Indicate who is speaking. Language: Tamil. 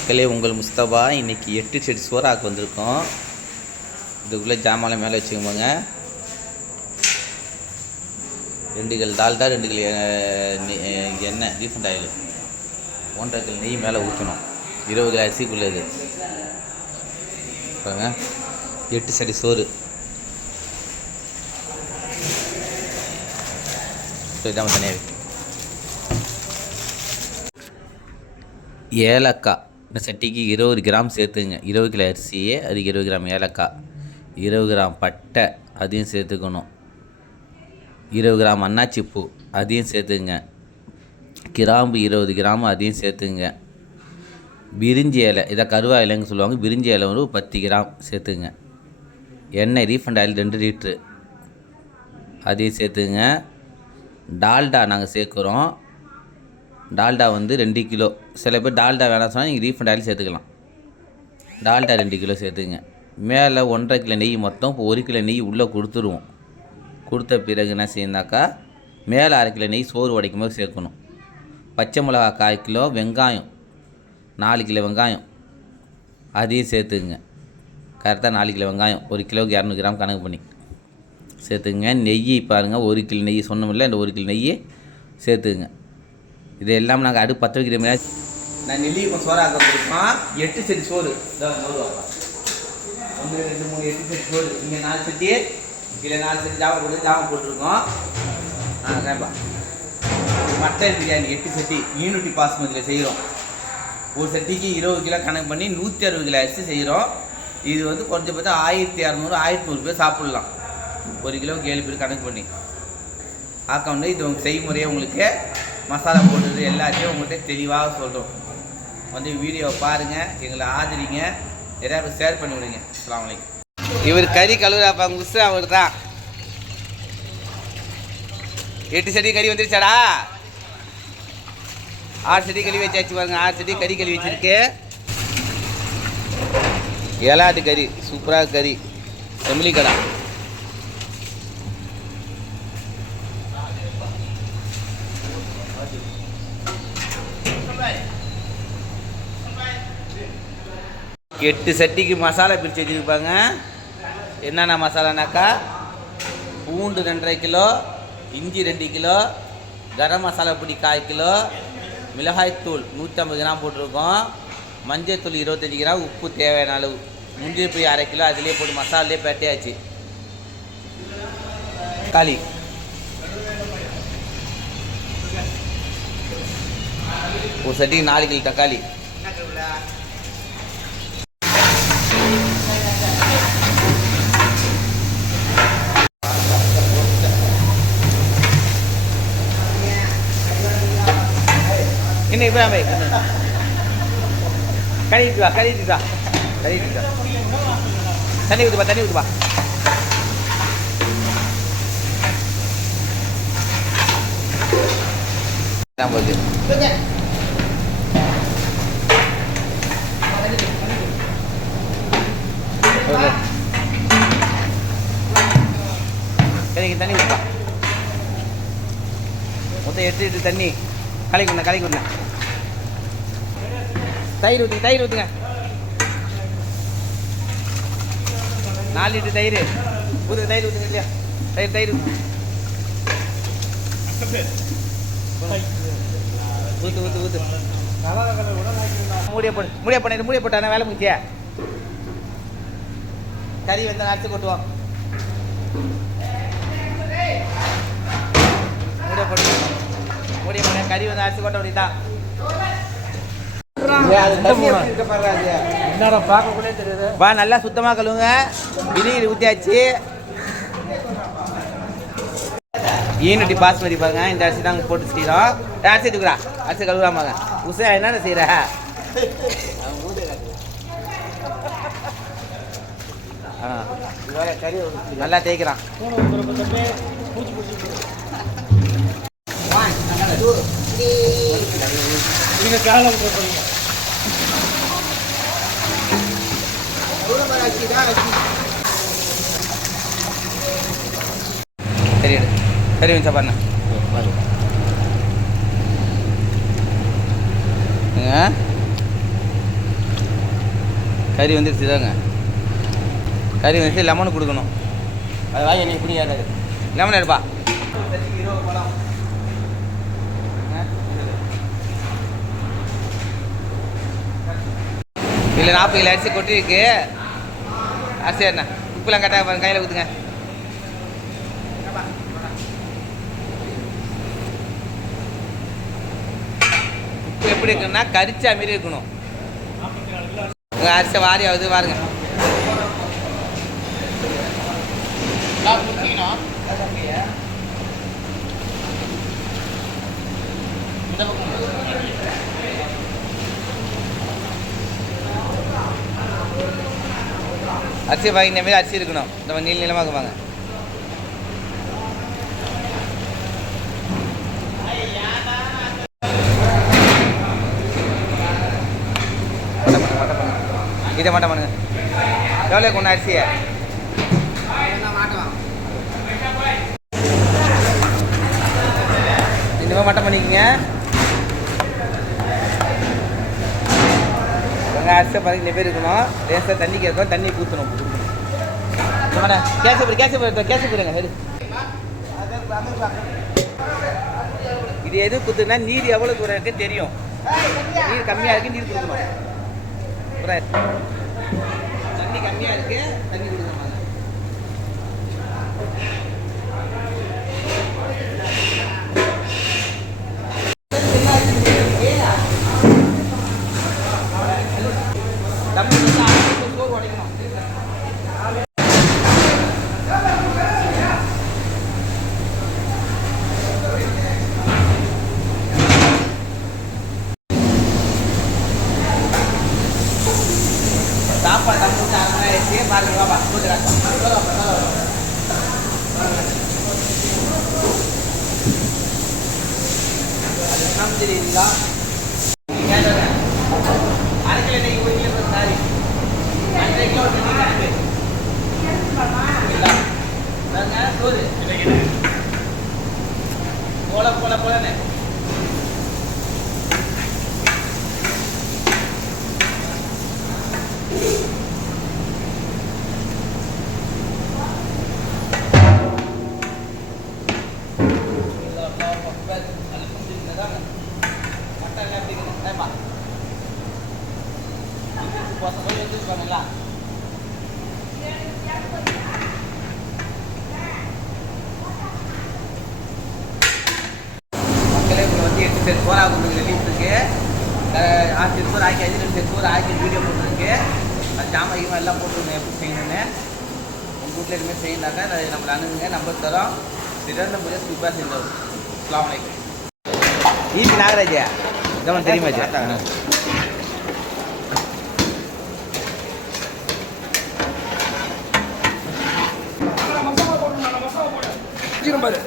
Speaker 1: மக்களே உங்கள் முஸ்தபா இன்னைக்கு எட்டு செடி சோறாக்கு வந்திருக்கோம். இதுக்குள்ளே ஜாமான்லாம் மேலே வச்சுக்கோங்க. ரெண்டு கிலோ டால்டா ரெண்டு கிலோ எண்ணெய் ரீஃபண்ட் ஆயில். ஒன்றரை கிலோ நெய் மேலே ஊற்றணும் இருபது கிலோ அரிசிக்குள்ளே இது. பாருங்க. எட்டு செடி சோறு. தனியாக ஏலக்காய். சட்டிக்கு இருபது கிராம் சேர்த்துங்க. இருபது கிலோ அரிசியே அதுக்கு இருபது கிராம் ஏலக்காய். இருபது கிராம் பட்டை அதையும் சேர்த்துக்கணும். இருபது கிராம் அன்னாச்சி பூ அதையும் சேர்த்துங்க. கிராம்பு இருபது கிராம் அதையும் சேர்த்துங்க. பிரிஞ்சி இலை இதை கருவா இலைன்னு சொல்லுவாங்க. பிரிஞ்சி இலை ஒரு பத்து கிராம் சேர்த்துங்க. எண்ணெய் ரீஃபண்ட் ஆயில் ரெண்டு லிட்ரு. அதையும் சேர்த்துங்க. டால்டா நாங்கள் சேர்க்குறோம். டால்டா வந்து ரெண்டு கிலோ. சில பேர் டால்டா வேணாம் சொன்னால் நீங்கள் ரீஃபண்ட் ஆயில் சேர்த்துக்கலாம். டால்டா ரெண்டு கிலோ சேர்த்துங்க. மேலே ஒன்றரை கிலோ நெய் மொத்தம் இப்போ ஒரு கிலோ நெய் உள்ளே கொடுத்துருவோம். கொடுத்த பிறகு என்ன செய்யணாக்கா மேலே அரை கிலோ நெய் சோறு உடைக்கும் போது சேர்க்கணும். பச்சை மிளகா கால் கிலோ வெங்காயம் நாலு கிலோ வெங்காயம் அதையும் சேர்த்துக்குங்க கரெக்டாக நாலு கிலோ வெங்காயம் ஒரு கிலோவுக்கு இரநூறு கிராம் கணக்கு பண்ணி சேர்த்துக்குங்க நெய் பாருங்கள் ஒரு கிலோ நெய் சொன்னோம்ல இந்த ஒரு கிலோ நெய் சேர்த்துக்குங்க இது எல்லாம் நாங்கள் அடுப்பு பற்ற வைக்கிற மாதிரி நான் நெல்லி சோறு சோறாக்க வந்திருக்கோம் எட்டு செடி சோறு. ஒன்று ரெண்டு மூணு எட்டு செடி சோறு. இங்கே நாலு செட்டி இதில் நாலு செடி ஜாமம் போட்டு ஜாமம் போட்டிருக்கோம். ஆ கேப்பா. மட்டன் பிரியாணி எட்டு செட்டி யூனிட்டி பாஸ்மதியில் செய்கிறோம் ஒரு சட்டிக்கு இருபது கிலோ கணக்கு பண்ணி நூற்றி அறுபது கிலோ அரிசி செய்கிறோம் இது வந்து குறைஞ்சபட்சம் ஆயிரத்தி இரநூறு ஆயிரத்தி நூறு பேர் சாப்பிட்லாம். ஒரு கிலோவுக்கு ஏழு பேர் கணக்கு பண்ணி. ஆக்கம்னு இது உங்கள் செய்முறையை உங்களுக்கு மசாலா போடுறது எல்லாத்தையும் உங்கள்கிட்ட தெளிவாக சொல்கிறோம் வந்து வீடியோவை பாருங்கள் எங்களை ஆதரிங்க. நிறையா பேர் ஷேர் பண்ணி விடுங்க. அஸ்லாம் வலைக்கம் இவர் கறி கழுவுறாப்பா உஸ் அவர் தான் எட்டு செடி கறி வந்துருச்சாடா? ஆறு செடி கழுவி வச்சாச்சு பாருங்க ஆறு செடி கறி கழுவி வச்சிருக்கு. ஏழாட்டு கறி சூப்பராக கறி. செமிலி கடை எட்டு சட்டிக்கு மசாலா பிரித்து வச்சுருப்பாங்க. என்னென்ன மசாலானாக்கா? பூண்டு ரெண்டரை கிலோ இஞ்சி ரெண்டு கிலோ கரம் மசாலா பொடி கால் கிலோ மிளகாய்த்தூள் நூற்றம்பது கிராம் போட்டிருக்கோம். மஞ்சள்தூள் இருபத்தஞ்சி கிராம் உப்பு தேவையான அளவு. முந்திரி போய் அரை கிலோ அதுலேயே போட்டு மசாலாலே பேட்டையாச்சு தக்காளி ஒரு சட்டிக்கு நாலு கிலோ தக்காளி. இன்னும் இப்போ வை கழுவிட்டு வா கழுவிட்டு வா கழுவிட்டு வா தண்ணி ஊற்றுப்பா தண்ணி ஊற்றுப்பா போச்சு கறிக்கு தண்ணி ஊற்றுப்பா மொத்தம் எட்டு எட்டு தண்ணி கலைக்குண்ண கலைக்குண்ண தயிர் ஊற்றுங்க தயிர் ஊற்றுங்க நாலு லிட்டர் தயிர். ஊற்றுங்க தயிர் ஊற்றுங்க இல்லையா? தயிர் தயிர் ஊத்து. ஊத்து ஊத்து ஊத்து. மூடிய போடு மூடிய போடு மூடிய போட்டானே வேலை முடிச்சியா கறி வந்து அரைச்சி கொட்டுவோம். மூடிய போட்டு மூடிய போடு கறி வந்து அரைச்சி கொட்ட முடியுதான் வா நல்லா சுத்தமாக கழுவுங்க. வினிகர் ஊற்றியாச்சு ஈனுட்டி பாஸ்மதி பாருங்க. இந்த அரிசி தாங்க போட்டு செய்கிறோம் அரிசி எடுக்கிறா அரிசி கழுவுறாமாங்க உசா என்னென்ன செய்கிற நல்லா தேய்க்கிறான்.
Speaker 2: நீங்க காலை
Speaker 1: சரி எடு. சரி வச்சா கறி வந்துருச்சு தாங்க கறி வந்துச்சு லெமனு கொடுக்கணும் அது வாங்கி நீ பிடிக்காது லெமன் எடுப்பா இல்லை நாற்பது கிலோ அரிசி கொட்டிருக்கு அரிசி என்ன உப்புலாம் கரெக்டாக பாருங்க கையில் ஊற்றுங்க உப்பு எப்படி இருக்குன்னா கரிச்சா மாரி இருக்கணும் அரிசி வாரி ஆகுது பாருங்க அரிசி வாங்கி இந்த மாதிரி அரிசி இருக்கணும். இந்த மாதிரி நீளமாக வாங்க. பண்ணுங்க, இதை மட்டும் பண்ணுங்க. எவ்வளோ கொண்டு அரிசியை? இந்த மாதிரி மட்டும் பண்ணிக்கங்க. உங்கள் அரிசியை பாருங்க பேர் இருக்கணும். லேசாக தண்ணி கேட்கும் தண்ணி ஊற்றணும் கேச போய் கேச போய் கேச போயிருங்க சரி இது எது குத்துனா நீர் எவ்வளோ தூரம் இருக்கு தெரியும். நீர் கம்மியாக இருக்கு நீர் கொடுக்கணும். தண்ணி கம்மியாக இருக்கு தண்ணி கொடுக்கணும் வாங்க. தம்பி வந்து அரைச்சு சோறு உடைக்கணும் சாப்பாடு தம்பி வந்து அரை மணி நேரம் ஆயிடுச்சு பாருங்க வாப்பா போட்டு காட்டுறேன். அது சமைச்சிருக்கீங்களா அரை கிலோ நெய் ஒரு கிலோ சாரி அரை கிலோ சோறு போல போல போலன்னு மட்டன் எப்படி இருக்குது ஏம்மா போச போய் எடுத்துருப்பாங்கல்ல மக்களே இப்போ வந்து எட்டு சோறா இருக்கு ஆறு சோறு ஆக்கி ரெண்டு செட் சோறு ஆக்கி வீடியோ போட்டுருக்கு. அது ஜாமான் எல்லாம் போட்டுருங்க எப்படி செய்யணும்னு. உங்கள் வீட்டில் எதுவுமே செய்யலாக்கா அதை நம்மளை அணுகுங்க நம்பர் தரோம். சூப்பராக செஞ்சோம் வலைக்கம் ஈபி நாகராஜா. இதெல்லாம் தெரியுமா ஜா
Speaker 2: பாரு.